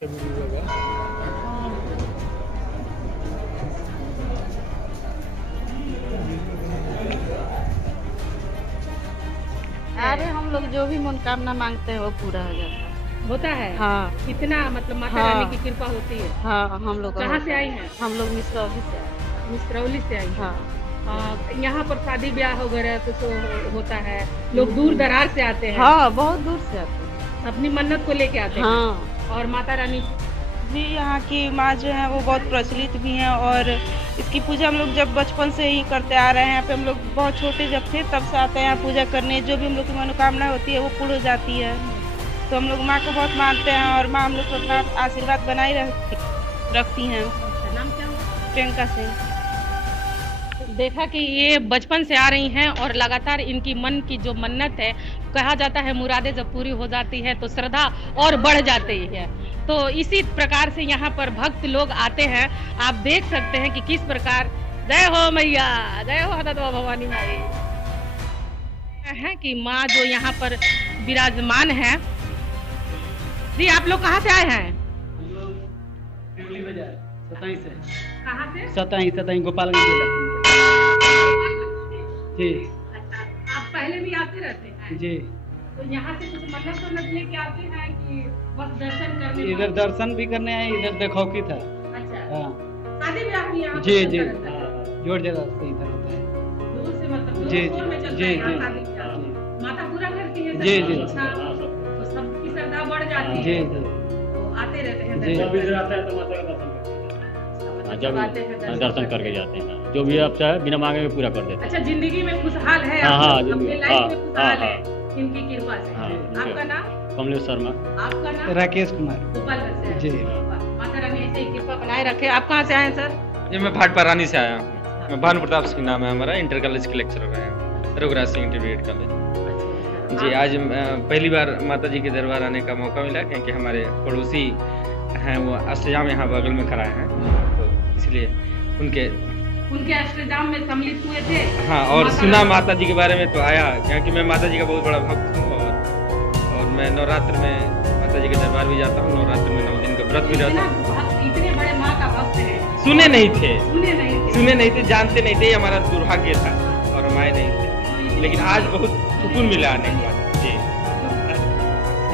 अरे हम लोग जो भी मनोकामना मांगते हैं वो पूरा हो जाता है। होता है? हाँ। इतना मतलब माता रानी की कृपा होती है। हाँ, हम लोग कहाँ से आई हैं? हम लोग मिसरौली से आए। मिसरौली से आई। हाँ। यहाँ पर शादी ब्याह वगैरह कुछ होता है, लोग दूर दराज से आते हैं। हाँ, बहुत दूर से आते हैं, अपनी मन्नत को लेके आते हैं। हाँ। और माता रानी जी, यहाँ की माँ जो है वो बहुत प्रचलित भी हैं और इसकी पूजा हम लोग जब बचपन से ही करते आ रहे हैं। यहाँ पे हम लोग बहुत छोटे जब थे तब से आते हैं यहाँ पूजा करने। जो भी हम लोग की मनोकामना होती है वो पूर्ण हो जाती है। तो हम लोग माँ को बहुत मानते हैं और माँ हम लोग को अपना आशीर्वाद बनाए रखती हैं। नाम क्या है? प्रियंका सिंह। देखा कि ये बचपन से आ रही हैं और लगातार इनकी मन की जो मन्नत है, कहा जाता है मुरादें जब पूरी हो जाती है तो श्रद्धा और बढ़ जाती है। तो इसी प्रकार से यहाँ पर भक्त लोग आते हैं। आप देख सकते हैं कि किस प्रकार जय हो मैया, जय हो हददवा भवानी माई है कि माँ जो यहाँ पर विराजमान है। जी, आप लोग कहाँ से आए हैं? सताई से। कहाँ से? सताई गोपालगंज जी। अच्छा, आप पहले भी आते रहते हैं? जी। तो यहाँ से कुछ मन्नत लेके आते हैं कि बस दर्शन करने? इधर दर्शन भी करने आए, इधर देखौकी था। अच्छा। हाँ। शादी ब्याह भी यहाँ जी पे जी, चलता है? जोड़ जगह से इधर होता है। दूर से मतलब जी दूर में चलता जी है जी यहाँ शादी ब्याह? माता पूरा करती है? जी जी। अच्छा, तो सबकी श्रद्धा बढ़ जाती है। जी जी। तो आते रहते हैं जी। दर्शन करने? आता है तो माता का दर्शन जब आते हैं दर्शन करके जाते हैं। जो भी आप चाहे बिना मांगे में पूरा कर देते हैं। अच्छा, जिंदगी में खुशहाल है? हाँ, हाँ, अपने लाइफ में खुशहाल है इनकी कृपा से। हाँ, आपका नाम? कमलेश शर्मा। आपका नाम? राकेश कुमार। गोपालगंज से? जी। माता रानी ऐसे ही कृपा बनाए रखे। आप कहाँ से आए हैं सर? ये मैं भाटपारानी से आया हूँ। मैं भानु प्रताप सिंह नाम है हमारा, इंटर कॉलेज के लेक्चरर हैं, रघुराज सिंह इंटरमीडिएट कॉलेज। जी, आज पहली बार माता जी के दरबार आने का मौका मिला क्योंकि हमारे पड़ोसी हैं वो अष्टजाम यहाँ बगल में खड़ा हैं, तो इसलिए उनके अष्टजाम में सम्मिलित हुए थे। हाँ, और सुना माता जी के बारे में तो आया क्योंकि मैं माता जी का बहुत बड़ा भक्त हूँ और मैं नवरात्र में माता जी के दरबार भी जाता हूँ। नवरात्र में 9 दिन का व्रत भी रहता हूँ। इतने बड़े माँ का भक्त है? सुने नहीं थे, जानते नहीं थे, ये हमारा दुर्भाग्य था और हम आए नहीं थे। लेकिन आज बहुत सुकून मिला आने के बाद। जी।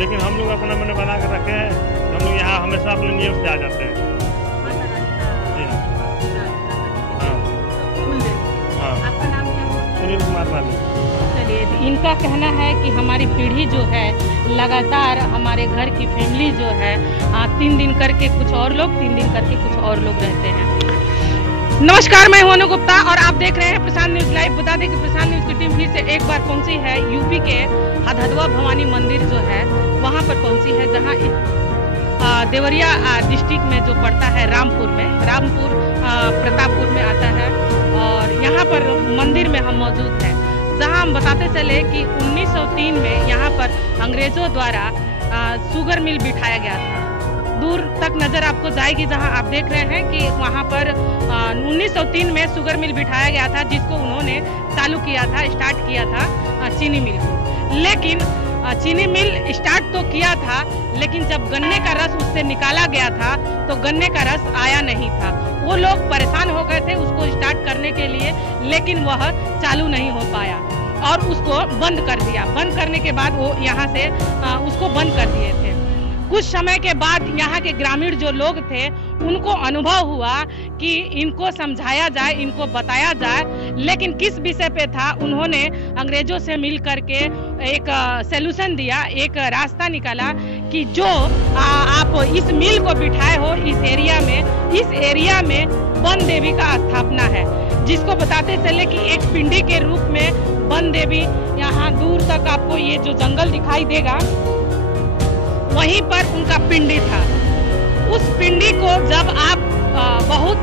लेकिन हम लोग अपना मन बना कर रखे हैं, हम लोग यहाँ हमेशा अपने नियम से आ जाते हैं। आपका नाम क्या है? सुनील कुमार वाले। चलिए, इनका कहना है कि हमारी पीढ़ी जो है लगातार हमारे घर की फैमिली जो है 3 दिन करके कुछ और लोग, 3 दिन करके कुछ और लोग रहते हैं। नमस्कार, मैं हूं अनु गुप्ता और आप देख रहे हैं प्रशांत न्यूज लाइव। बता दें कि प्रशांत न्यूज की टीम फिर से एक बार पहुंची है यूपी के हदहदवा भवानी मंदिर जो है वहां पर पहुंची है, जहां देवरिया डिस्ट्रिक्ट में जो पड़ता है रामपुर प्रतापपुर में आता है। और यहाँ पर मंदिर में हम मौजूद हैं, जहाँ हम बताते चले कि 1903 में यहाँ पर अंग्रेजों द्वारा शुगर मिल बिठाया गया था। दूर तक नजर आपको जाएगी, जहाँ आप देख रहे हैं कि वहाँ पर 1903 में शुगर मिल बिठाया गया था, जिसको उन्होंने चालू किया था, स्टार्ट किया था चीनी मिल को। लेकिन चीनी मिल स्टार्ट तो किया था, लेकिन जब गन्ने का रस उससे निकाला गया था तो गन्ने का रस आया नहीं था। वो लोग परेशान हो गए थे उसको स्टार्ट करने के लिए, लेकिन वह चालू नहीं हो पाया और उसको बंद कर दिया। बंद करने के बाद वो यहाँ से उसको बंद कर दिए थे। कुछ समय के बाद यहाँ के ग्रामीण जो लोग थे उनको अनुभव हुआ कि इनको समझाया जाए, इनको बताया जाए, लेकिन किस विषय पे था, उन्होंने अंग्रेजों से मिल करके एक सॉल्यूशन दिया, एक रास्ता निकाला कि जो आप इस मिल को बिठाए हो इस एरिया में वन देवी का स्थापना है, जिसको बताते चले कि एक पिंडी के रूप में वन देवी यहाँ दूर तक आपको ये जो जंगल दिखाई देगा वहीं पर उनका पिंडी था। उस पिंडी को जब आप बहुत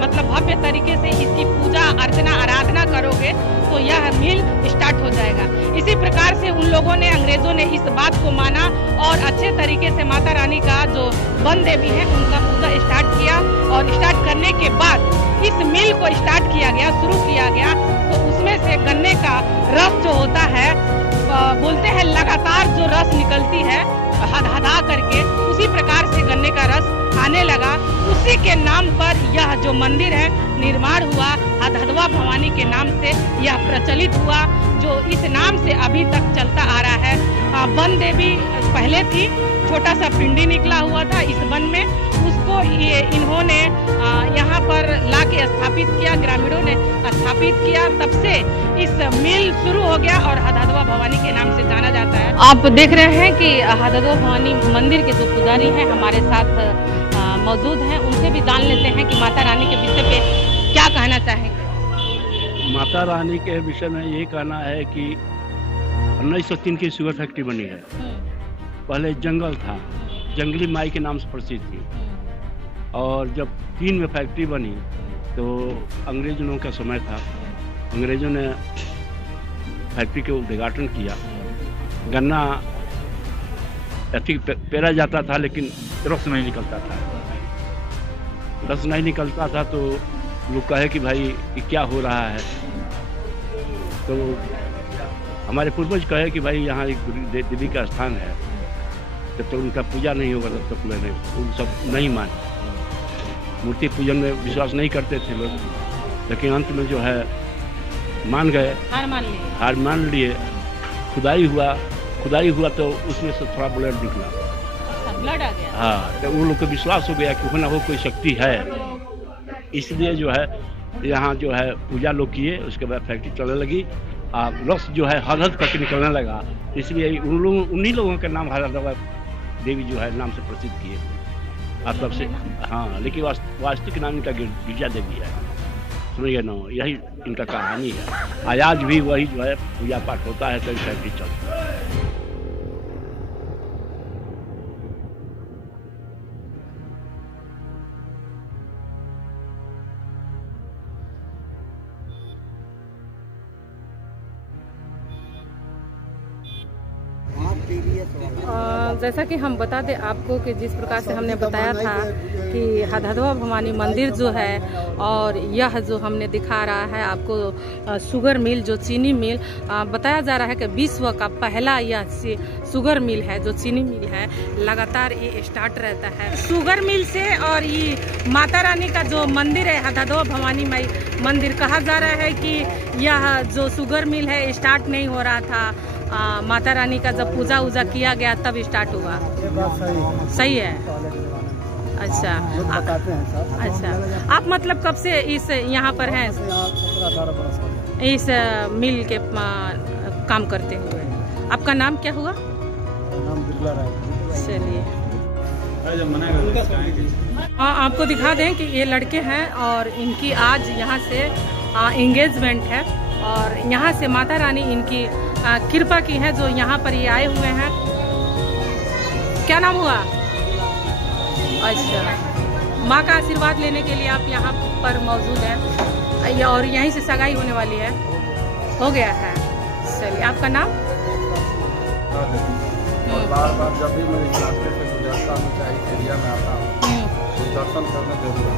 मतलब भव्य तरीके से इसकी पूजा अर्चना आराधना करोगे तो यह मिल स्टार्ट हो जाएगा। इसी प्रकार से उन लोगों ने, अंग्रेजों ने इस बात को माना और अच्छे तरीके से माता रानी का जो वन देवी है उनका पूजा स्टार्ट किया। और स्टार्ट करने के बाद इस मिल को स्टार्ट किया गया, शुरू किया गया, तो उसमें से गन्ने का रस जो होता है, बोलते हैं लगातार जो रस निकलती है हदहदा करके, उसी प्रकार से गन्ने का रस इसी के नाम पर यह जो मंदिर है निर्माण हुआ। हदहदवा भवानी के नाम से यह प्रचलित हुआ, जो इस नाम से अभी तक चलता आ रहा है। वन देवी पहले थी, छोटा सा पिंडी निकला हुआ था इस वन में, उसको ये इन्होंने यहाँ पर लाके स्थापित किया, ग्रामीणों ने स्थापित किया। तब से इस मिल शुरू हो गया और हदहदवा भवानी के नाम से जाना जाता है। आप देख रहे हैं कि हदहदवा भवानी मंदिर के जो पुजारी हैं हमारे साथ मौजूद हैं, उनसे भी जान लेते हैं कि माता रानी के विषय पे क्या कहना चाहेंगे। माता रानी के विषय में ये कहना है कि 1903 की शुगर फैक्ट्री बनी है। पहले जंगल था, जंगली माई के नाम से प्रसिद्ध थी, और जब 3 में फैक्ट्री बनी तो अंग्रेजों का समय था, अंग्रेजों ने फैक्ट्री के उद्घाटन किया। गन्ना पेरा जाता था लेकिन रस नहीं निकलता था, रस नहीं निकलता था तो लोग कहे कि भाई ये क्या हो रहा है। तो हमारे पूर्वज कहे कि भाई यहाँ एक देवी का स्थान है, जब तक उनका पूजा नहीं होगा तब तक मैंने उन सब नहीं माने। मूर्ति पूजन में विश्वास नहीं करते थे लोग, लेकिन अंत में जो है मान गए, हार मान लिए। खुदाई हुआ तो उसमें से थोड़ा ब्लड निकला, ब्लड आ गया। हाँ, तो उन लोग को विश्वास हो गया कि हो ना हो कोई शक्ति है, इसलिए जो है यहाँ जो है पूजा लोग किए। उसके बाद फैक्ट्री चलने लगी, रस जो है हद करके निकलने लगा, इसलिए उन्हीं लोगों के नाम हदहदवा देवी जो है नाम से प्रसिद्ध किए। तब से हाँ, लेकिन वास्तविक नाम इनका गिरजा देवी है, समझ गए ना, यही इनका कहानी है। आज भी वही जो है पूजा पाठ होता है, तो फैक्ट्री चलती है। जैसा कि हम बता दें आपको कि जिस प्रकार से हमने बताया था कि हदहदवा भवानी मंदिर जो है, और यह जो हमने दिखा रहा है आपको शुगर मिल, जो चीनी मिल बताया जा रहा है कि विश्व का पहला यह शुगर मिल है, जो चीनी मिल है। लगातार ये स्टार्ट रहता है शुगर मिल से। और ये माता रानी का जो मंदिर है हदहदवा भवानी माई मंदिर, कहा जा रहा है कि यह जो शुगर मिल है स्टार्ट नहीं हो रहा था, माता रानी का जब पूजा उजा किया गया तब स्टार्ट हुआ। सही है। अच्छा, अच्छा, आप मतलब कब से इस यहाँ पर हैं? 17-18 इस मिल के काम करते हुए। आपका नाम क्या हुआ? चलिए, आपको दिखा दें कि ये लड़के हैं और इनकी आज यहाँ से एंगेजमेंट है, और यहाँ से माता रानी इनकी कृपा की है, जो यहाँ पर ये आए हुए हैं। क्या नाम हुआ? अच्छा, माँ का आशीर्वाद लेने के लिए आप यहाँ पर मौजूद हैं, और यहीं से सगाई होने वाली है, हो गया है। चलिए, आपका नाम? बार बार जब भी मैं इस रास्ते से गुजरता हूँ, चाहे इस एरिया में आता हूँ, तो दर्शन करना जरूर है।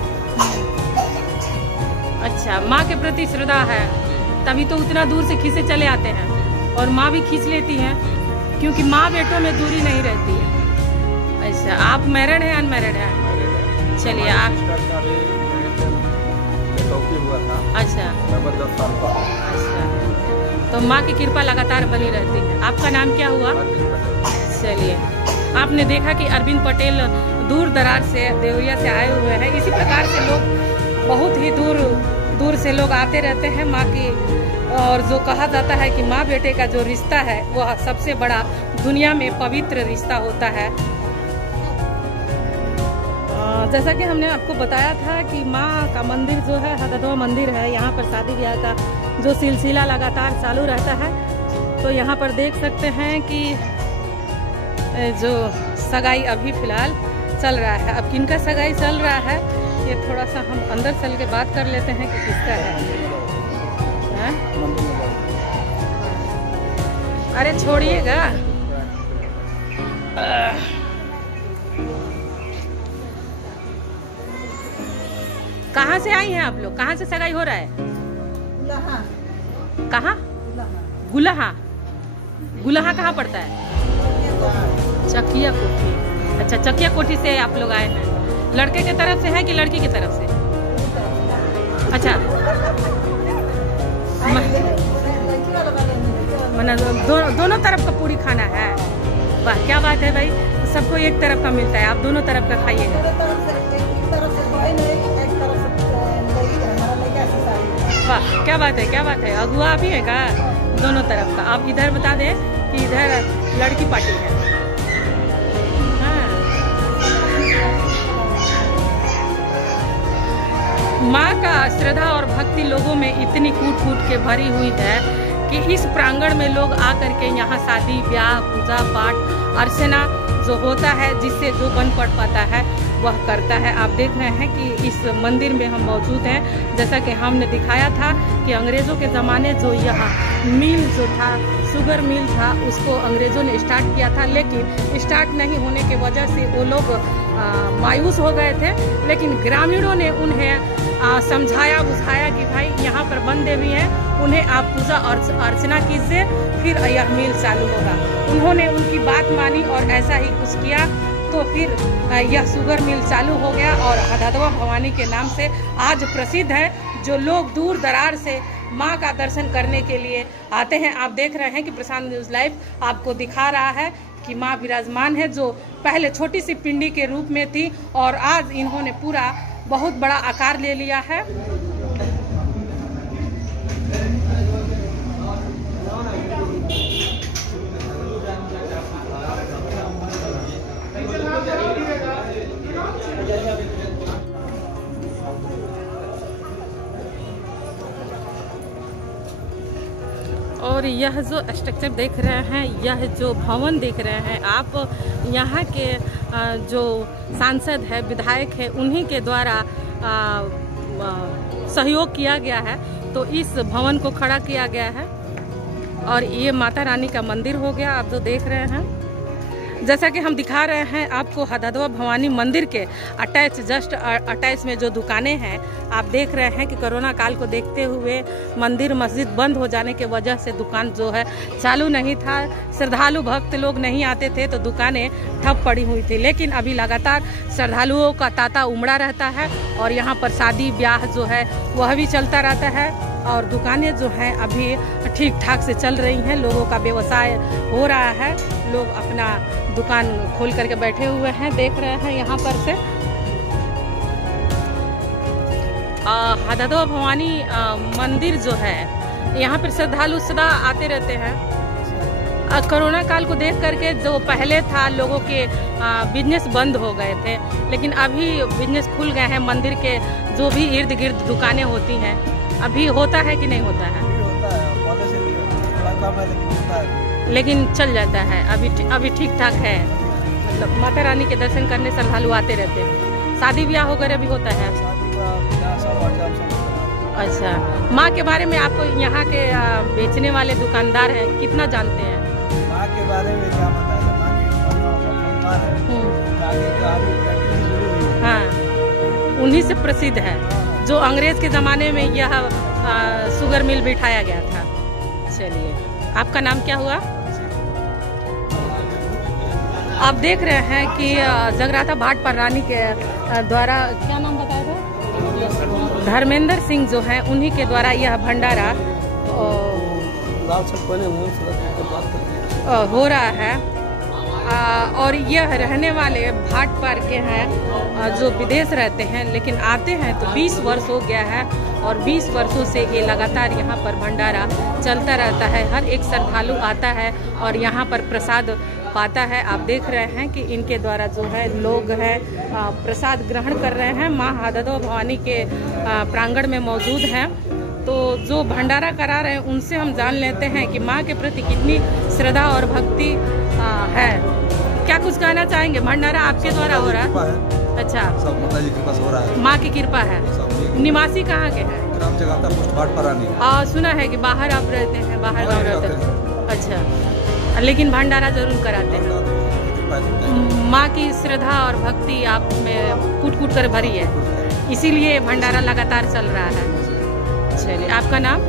अच्छा, माँ के प्रति श्रद्धा है, तभी तो उतना दूर से खींचे चले आते हैं, और माँ भी खींच लेती हैं, क्योंकि माँ बेटों में दूरी नहीं रहती है। अच्छा, आप मैरिड हैं अनमैरिड हैं? चलिए, आप हुआ था। अच्छा, 10 साल का। अच्छा, तो माँ की कृपा लगातार बनी रहती है। आपका नाम क्या हुआ? चलिए, आपने देखा कि अरविंद पटेल दूर दराज से, देवरिया से आए हुए हैं। इसी प्रकार से लोग बहुत ही दूर से लोग आते रहते हैं माँ की, और जो कहा जाता है कि माँ बेटे का जो रिश्ता है वह सबसे बड़ा दुनिया में पवित्र रिश्ता होता है। जैसा कि हमने आपको बताया था कि माँ का मंदिर जो है हदहदवा मंदिर है, यहाँ पर शादी ब्याह का जो सिलसिला लगातार चालू रहता है। तो यहाँ पर देख सकते हैं कि जो सगाई अभी फिलहाल चल रहा है। अब किनका सगाई चल रहा है ये थोड़ा सा हम अंदर चल के बात कर लेते हैं कि किसका है। अरे छोड़िएगा, कहाँ से आई हैं आप लोग? कहाँ से सगाई हो रहा है? कहाँ? गुलहा। गुलहा कहाँ पड़ता है? चकिया कोठी। अच्छा, चकिया कोठी से आप लोग आए हैं। लड़के की तरफ से है कि लड़की की तरफ से? अच्छा, दोनों तरफ का पूरी खाना है। वाह, क्या बात है भाई, सबको एक तरफ का मिलता है, आप दोनों तरफ का खाइएगा। वाह, क्या बात है, क्या बात है। अगुआ भी है का दोनों तरफ का? आप इधर बता दें कि इधर लड़की पार्टी है। हाँ, माँ का श्रद्धा और भक्ति लोगों में इतनी कूट कूट के भरी हुई है कि इस प्रांगण में लोग आकर के यहाँ शादी ब्याह पूजा पाठ अर्चना जो होता है, जिससे जो बन पड़ पाता है वह करता है। आप देख रहे हैं कि इस मंदिर में हम मौजूद हैं। जैसा कि हमने दिखाया था कि अंग्रेज़ों के ज़माने जो यहाँ मिल जो था, शुगर मिल था, उसको अंग्रेज़ों ने स्टार्ट किया था, लेकिन स्टार्ट नहीं होने की वजह से वो लोग मायूस हो गए थे। लेकिन ग्रामीणों ने उन्हें समझाया बुझाया कि भाई यहाँ पर वन देवी हैं, उन्हें आप पूजा अर्चना कीजिए, फिर यह मिल चालू होगा। उन्होंने उनकी बात मानी और ऐसा ही कुछ किया, तो फिर यह शुगर मिल चालू हो गया और हदहदवा भवानी के नाम से आज प्रसिद्ध है। जो लोग दूर दरार से माँ का दर्शन करने के लिए आते हैं। आप देख रहे हैं कि प्रशांत न्यूज़ लाइव आपको दिखा रहा है कि माँ विराजमान है, जो पहले छोटी सी पिंडी के रूप में थी और आज इन्होंने पूरा बहुत बड़ा आकार ले लिया है। और यह जो स्ट्रक्चर देख रहे हैं, यह जो भवन देख रहे हैं आप, यहाँ के जो सांसद है, विधायक है, उन्हीं के द्वारा सहयोग किया गया है, तो इस भवन को खड़ा किया गया है। और ये माता रानी का मंदिर हो गया, आप जो देख रहे हैं। जैसा कि हम दिखा रहे हैं आपको हदहदवा भवानी मंदिर के जस्ट अटैच में जो दुकानें हैं, आप देख रहे हैं कि कोरोना काल को देखते हुए मंदिर मस्जिद बंद हो जाने के वजह से दुकान जो है चालू नहीं था, श्रद्धालु भक्त लोग नहीं आते थे, तो दुकानें ठप पड़ी हुई थी। लेकिन अभी लगातार श्रद्धालुओं का तांता उमड़ा रहता है और यहाँ पर शादी ब्याह जो है वह भी चलता रहता है और दुकानें जो हैं अभी ठीक ठाक से चल रही हैं। लोगों का व्यवसाय हो रहा है, लोग अपना दुकान खोल करके बैठे हुए हैं। देख रहे हैं यहाँ पर से हदहदवा भवानी मंदिर जो है, यहाँ पर श्रद्धालु सदा आते रहते हैं। कोरोना काल को देख करके जो पहले था, लोगों के बिजनेस बंद हो गए थे, लेकिन अभी बिजनेस खुल गए हैं। मंदिर के जो भी इर्द गिर्द दुकानें होती हैं, अभी होता है कि नहीं होता है? लेकिन चल जाता है, अभी ठीक ठाक है। मतलब माता रानी के दर्शन करने श्रद्धालु आते रहते हैं। शादी ब्याह वगैरह भी होता है। अच्छा, माँ के बारे में आपको यहाँ के बेचने वाले दुकानदार हैं, कितना जानते हैं? माँ के बारे में क्या बताया? हाँ, उन्हीं से प्रसिद्ध है, जो अंग्रेज के ज़माने में यह शुगर मिल बिठाया गया था। चलिए, आपका नाम क्या हुआ? आप देख रहे हैं कि जगराता भाट पर रानी के द्वारा, क्या नाम बताया था? धर्मेंद्र सिंह जो हैं, उन्हीं के द्वारा यह भंडारा हो रहा है। और यह रहने वाले भाट पर के हैं जो विदेश रहते हैं, लेकिन आते हैं तो 20 वर्ष हो गया है और 20 वर्षों से ये लगातार यहाँ पर भंडारा चलता रहता है। हर एक श्रद्धालु आता है और यहाँ पर प्रसाद पाता है। आप देख रहे हैं कि इनके द्वारा जो है लोग हैं प्रसाद ग्रहण कर रहे हैं। माँ हदहदवा भवानी के प्रांगण में मौजूद हैं, तो जो भंडारा करा रहे हैं उनसे हम जान लेते हैं कि माँ के प्रति कितनी श्रद्धा और भक्ति है। क्या कुछ कहना चाहेंगे? भंडारा आपके द्वारा हो रहा है? अच्छा, सब माता जी की कृपा से हो रहा है। माँ की कृपा है। निवासी कहाँ के हैं? ग्राम जगराता पोस्ट भाट पर रानी। सुना है कि बाहर आप रहते हैं, बाहर गाँव रहते हैं। अच्छा, लेकिन भंडारा जरूर कराते हैं। माँ की श्रद्धा और भक्ति आप में कूट कूट कर भरी है, इसीलिए भंडारा लगातार चल रहा है। चलिए, आपका नाम?